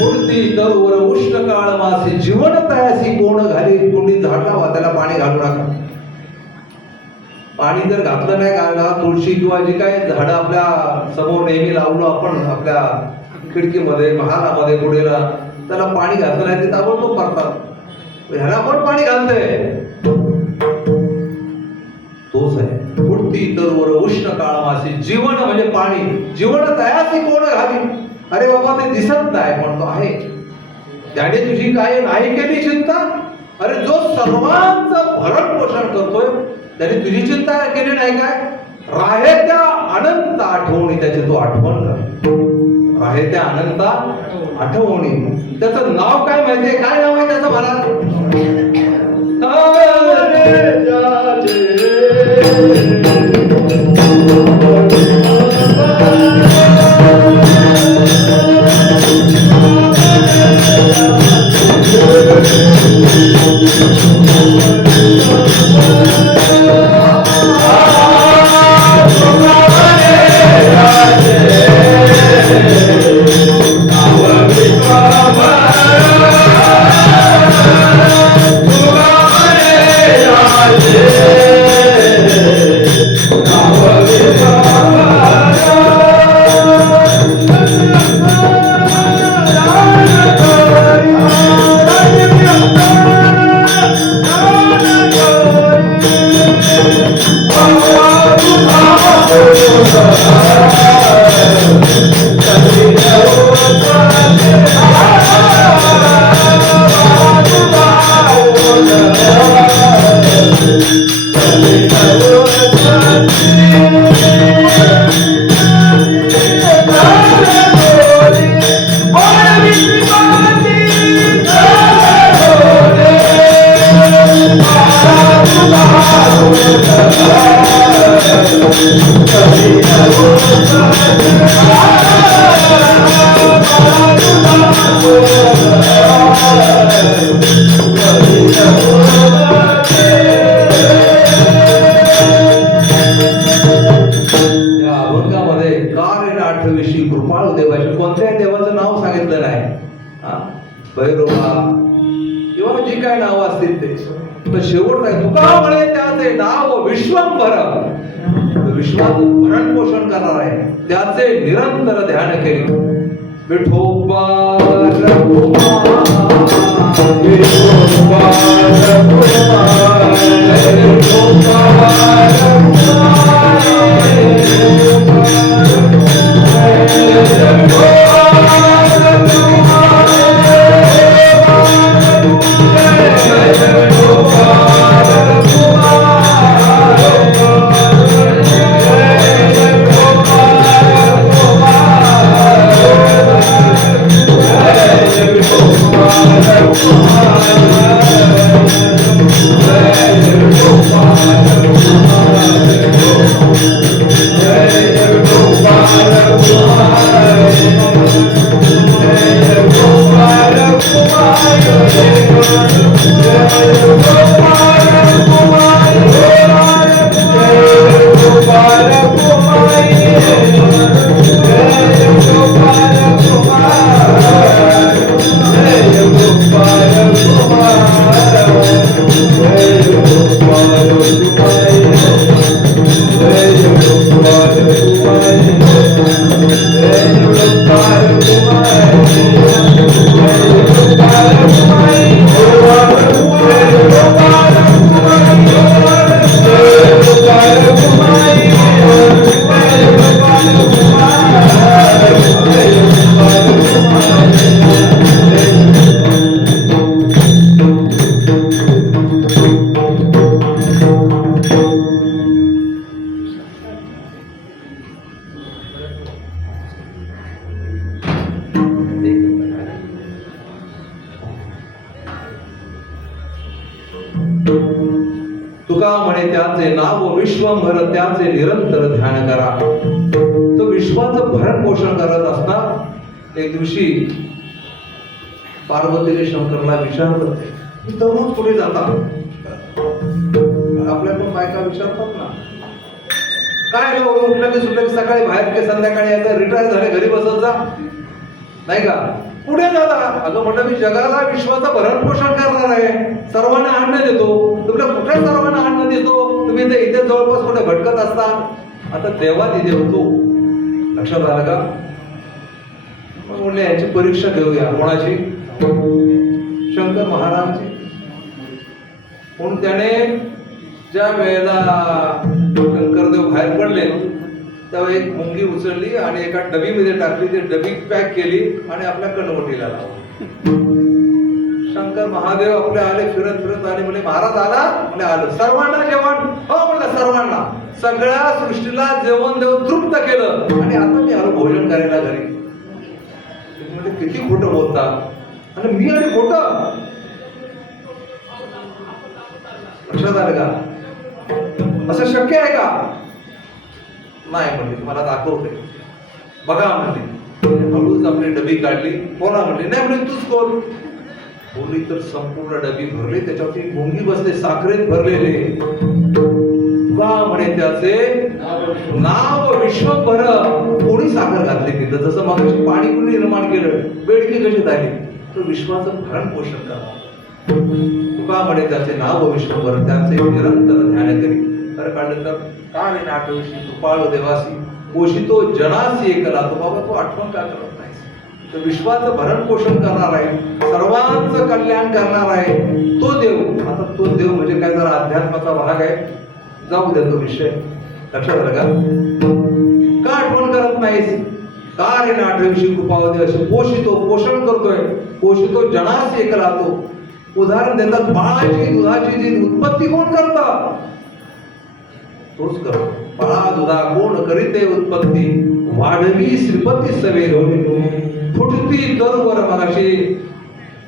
मूर्ती तरुवर उष्ण काळ मासे जीवन तयासी कोण घाली कुंडी झाडावा त्याला पाणी घालू नका. पाणी जर घातलं नाही घालला तुळशी किंवा जी काय झाडं आपल्या समोर नेहमी लावलो आपण आपल्या खिडकीमध्ये महालामध्ये पुढेला त्याला पाणी घातलं नाही ते ताबडतोब करतात. ह्याला पण पाणी घालतंय तोच आहे. मूर्ती तरुवर उष्ण काळ मासे जीवन म्हणजे पाणी जीवन तयासी कोण घाली. अरे बाबा ते दिसत नाही पण तो आहे. त्याने तुझी काय नाही केली चिंता. अरे जो सर्वांचं भरण पोषण करतोय त्याने तुझी चिंता केली नाही काय. राहे त्या अनंत आठवणी त्याची तू आठवण कर. राहे त्या अनंत आठवणी. त्याचं नाव काय माहितीये काय नाव आहे त्याचं मला आठविशी कृपाळू देवाशी कोणत्याही देवाचं नाव सांगितलं नाही. भैरवा किंवा जी काय नाव असतील ते तर शेवट आहे तुका म्हणे त्याचे नाव विश्वंभर. विश्वाचं भरण पोषण करणार आहे त्याचे निरंतर ध्यान केले. विठोबा रघुमा विठोबा रघुमा विठोबा Hey तुका म्हणे त्याचे नाव विश्वंभर त्याचे निरंतर ध्यान करा. तो विश्वाचं भरण पोषण करत असता एक दिवशी पार्वतीने शंकरला विचारलं, मी तरुण पुढे जाता आपल्या पण बायका विचारतात ना, काय उठलं की सुटलं की सकाळी बाहेर की संध्याकाळी यायचं, रिटायर झाले घरी बसत जा नाही का, पुढे जाता. अगं म्हटलं मी जगाला विश्वाचं भरण पोषण करणार आहे, सर्वांना अन्न देतो. तुमच्या कुठे सर्वांना अन्न देतो? तुम्ही ते इथे जवळपास कुठे भटकत असता. आता देवादिदेव होतो, लक्षात आलं का? मग म्हणले याची परीक्षा घेऊया. कोणाची? शंकर महाराजची. म्हणून त्याने ज्या वेळेला शंकरदेव बाहेर पडले तेव्हा एक मुंगी उचलली आणि एका डबीमध्ये टाकली, ती डबी पॅक केली आणि आपल्या कणवटीला लावली. शंकर महादेव आपले आले, फिरत फिरत आले. म्हणजे महाराज आला? म्हणजे आलं. सर्वांना जेवण? हो म्हणलं सर्वांना. सगळ्या सृष्टीला जेवण देऊन तृप्त केलं आणि आता मी आलो भोजन करायला घरी. म्हणजे किती खोटं बोलता, आणि मी आणि खोटं, लक्षात आलं का? असं शक्य आहे का? नाही म्हणले, तुम्हाला दाखवते. बघा म्हणले. हळूच आपली डबी काढली. बोला म्हणले. नाही म्हणले तूच बोल. बोलली तर संपूर्ण डबी भरली, त्याच्यावरती मुंगी बसले, साखरेत भरलेले. का म्हणे त्याचे नाव विश्वभर. कोणी साखर घातली तिथं? जसं मग पाणी कुणी निर्माण केलं, बेडकी कशी झाली? तर विश्वाचं भरण पोषण करा. तुका म्हणे त्याचे नाव विश्वभर त्याचे निरंतर ध्यान करी. तर काढलं तर काय नाही आठवशी तू पाळो देवासी, पोषितो जनासी एकला. तो बाबा तू आठवण का करत नाहीस? तर विश्वाचं भरण पोषण करणार आहे, सर्वांचं कल्याण करणार आहे तो देव. आता तो देव म्हणजे काय, जरा अध्यात्माचा भाग आहे, जाऊ दे तो विषय. लक्षात आलं का आठवण करत नाहीस? का रे नाठविषयी कृपावते असे पोषितो, पोषण करतोय. पोषितो जनासी एकला. तो उदाहरण देतात, बाळाची दुधाची जी उत्पत्ती कोण करतं? तोच करतो. बाळा दुधा कोण करीते उत्पत्ती, वाढवी श्रीपती सवे फुटती तरुवर. मगाशी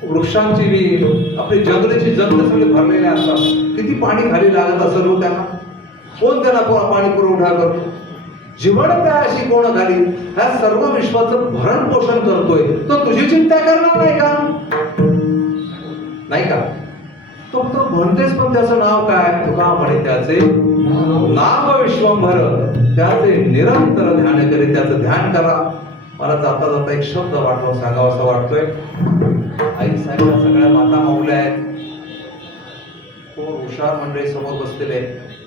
वृक्षांची बी आपली जंगलाची जंगल सगळे भरलेले असतात. किती पाणी खाली लागत असेल त्यांना? कोण त्यांना पाणी पुरवठा करतो? जीवनता अशी कोण घाली? ह्या सर्व विश्वाचं भरण पोषण करतोय. तो तुझी चिंता करणार नाही का? नाही का? तो म्हणतेस, पण त्याचं नाव काय? तुका म्हणे त्याचे नाव विश्वंभर त्याचे निरंतर ध्यान करी. त्याचं ध्यान करा. मला जाता जाता एक शब्द वाटतो, सांगावासा वाटतोय. आई साहेब सगळ्या माता माऊल्या आहेत, कोण हुशार मंडळी समोर बसलेले.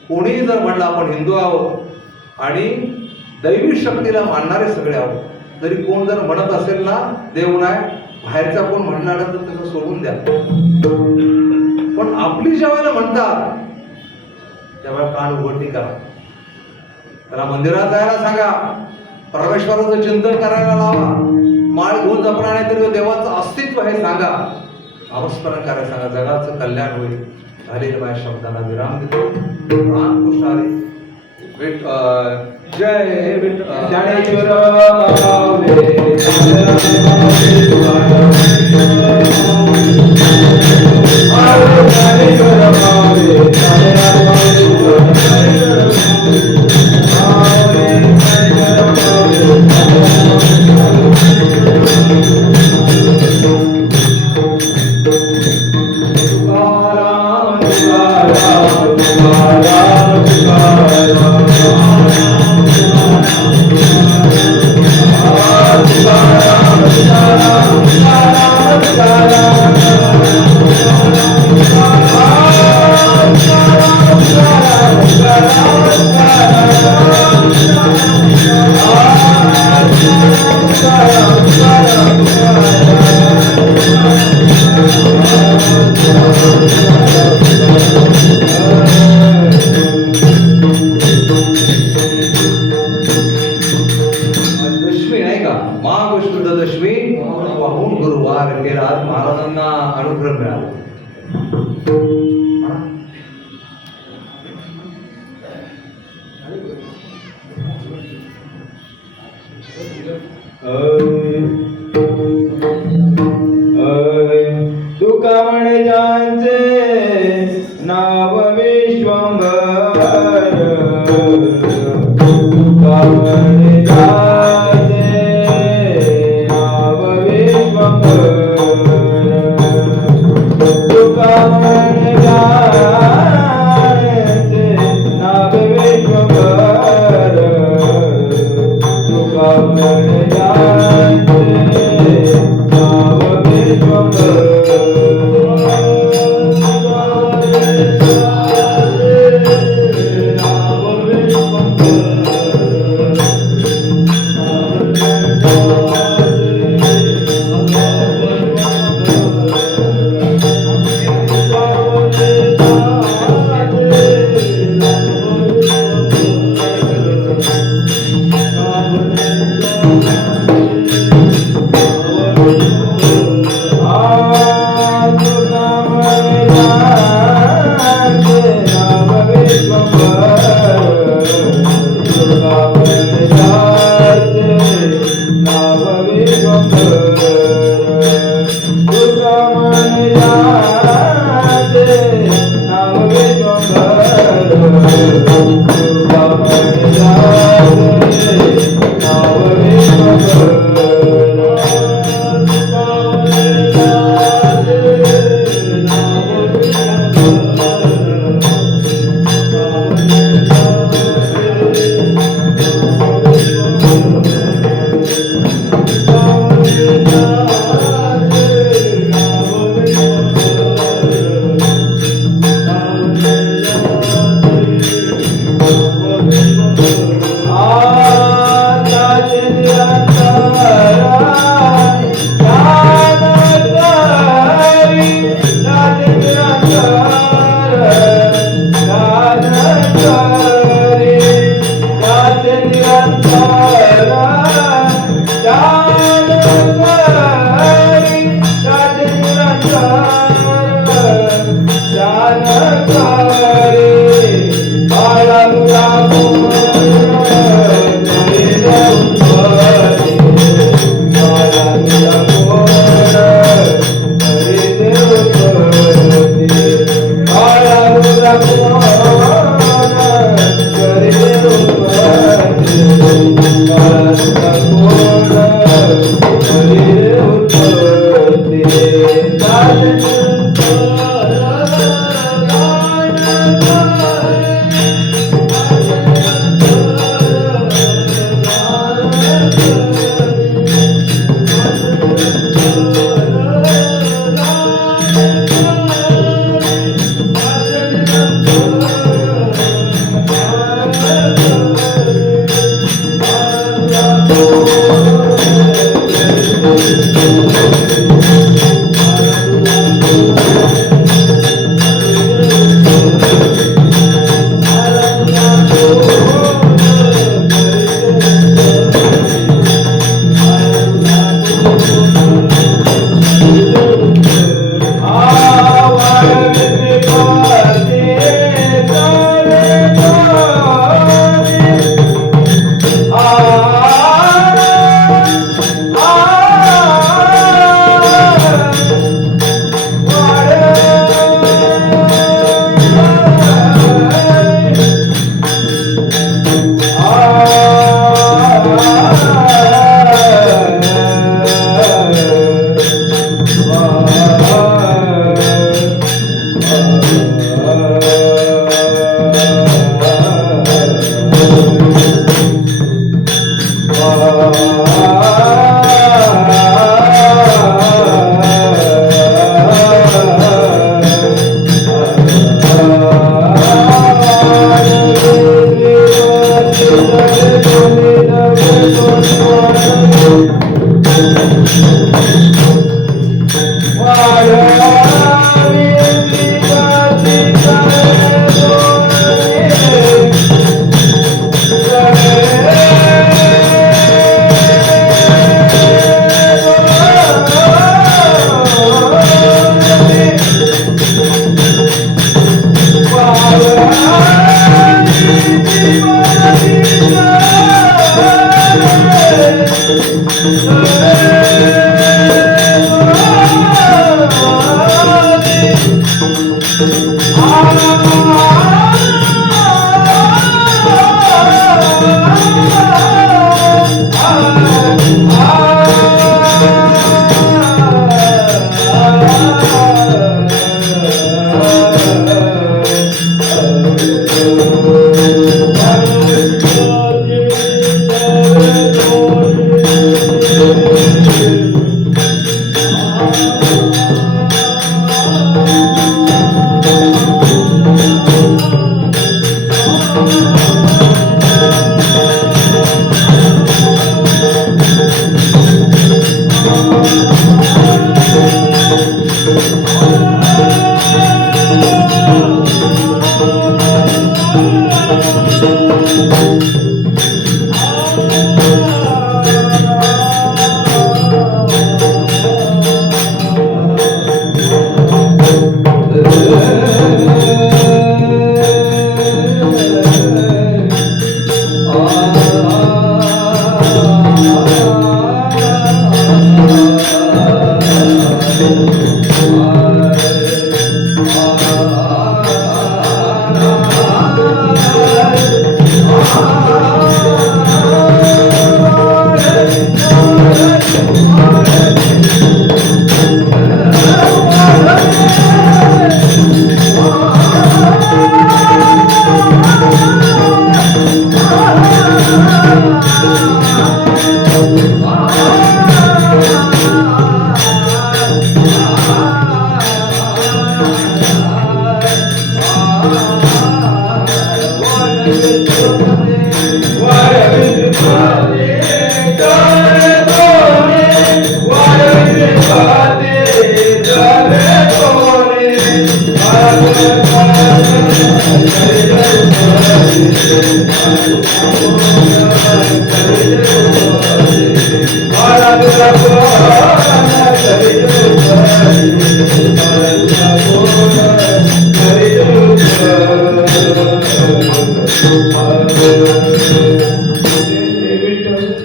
कोणीही जर म्हणलं आपण हिंदू आहोत आणि दैवी शक्तीला मानणारे सगळे आहोत, जरी कोण जर म्हणत असेल ना देव नाही, बाहेरचा कोण म्हणणार तर त्याचं सोडून द्या. पण आपली जेव्हा म्हणतात तेव्हा कान उघडणी करा. त्याला मंदिरात जायला सांगा, परमेश्वराचं चिंतन करायला लावा, माळ घेऊन जपणार नाही तरी देवाचं अस्तित्व हे सांगा, नामस्मरण करायला सांगा. जगाचं कल्याण होईल. झालेल्या माझ्या शब्दांना विराम देतो. रामकृष्ण हरी. जय विठ्ठल. Dnyaneshwar Thank you. विश्वंभर तुका म्हणे जाते नाव विश्वंभर तुका म्हणे जाते नाव विश्वंभर तुका म्हणे जाते नाव विश्वंभर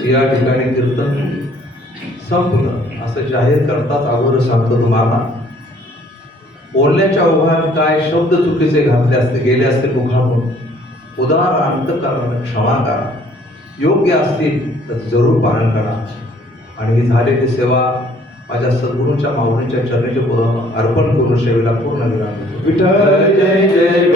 या ठिकाणी कीर्तन संपलं असं जाहीर करताच अगोदर सांगतो तुम्हाला, बोलण्याच्या ओघात काय शब्द चुकीचे घातले असते गेले असतील मुखातून, उदार अंतकरणाने क्षमा करा. योग्य असतील तर जरूर पालन करा. आणि ही झालेली सेवा माझ्या सद्गुरूंच्या माऊलींच्या चरणीचे पुढं अर्पण करून सेवेला पूर्ण विराम देतो. विठ्ठल जय जय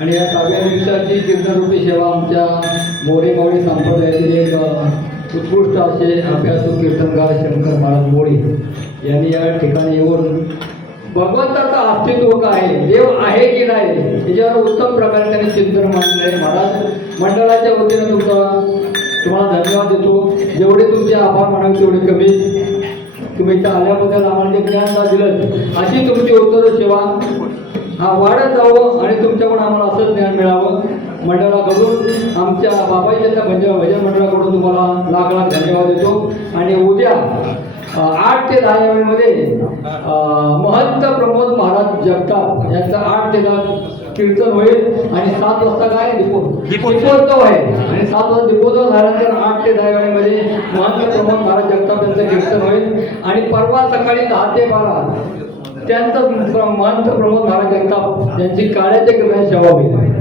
आणि या 6व्या दिवसाची कीर्तनरूपी सेवा आमच्या मोरे मावळी संप्रदायातील एक उत्कृष्ट असे अभ्यासू कीर्तनकार शंकर महाराज मोरे यांनी या ठिकाणी येऊन भगवंताचं अस्तित्व काय आहे, देव आहे की नाही याच्यावर उत्तम प्रकारे त्यांनी चिंतन मांडले आहे. महाराज मंडळाच्या वतीने तुम्हाला धन्यवाद देतो. जेवढे तुमचे आभार मानावे तेवढे कमी. तुम्ही इथं आल्याबद्दल आम्हाला जे ज्ञान दिलं अशी तुमची उत्तर सेवा वाढत जावं आणि तुमच्याकडून आम्हाला असंच ज्ञान मिळावं. मंडळाकडून आमच्या बाबाजीच्या भजन मंडळाकडून तुम्हाला लाख लाख धन्यवाद देतो. आणि उद्या 8 ते 10 या वेळेमध्ये महंत प्रमोद महाराज जगताप यांचं 8 ते 10 कीर्तन होईल. आणि 7 वाजता काय दीपोत्सव आहे. आणि 7 वाजता दीपोत्सव झाल्यानंतर 8 ते 10 वेळेमध्ये महंत प्रमोद महाराज जगताप यांचं कीर्तन होईल. आणि परवा सकाळी 10 ते 12 त्यांचं महंत प्रमोद महाराज जगताप यांची काळ्याच्या कीर्तनाची सेवा होईल.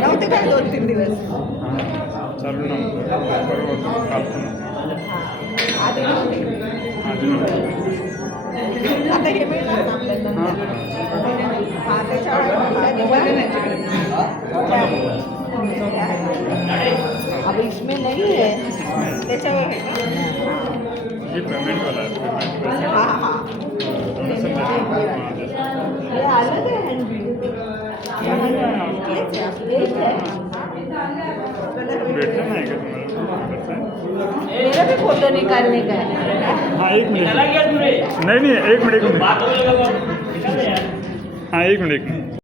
नव्हते काय 2-3 दिवस चालू नव्हतं आधी नव्हते. आता हे मिळणार ना आपल्याला हा त्याच्यावर अब इसमें नहीं है त्याच्यावर आहे का? ये पेमेंट वाला है पेमेंट हाँ हाँ ये अलग है हैंडबिल एक है भेटलं नाही का तुम्हाला मेरा भी फोटो निकालने का है हाँ एक मिनट नहीं नहीं एक मिनट हाँ एक मिनट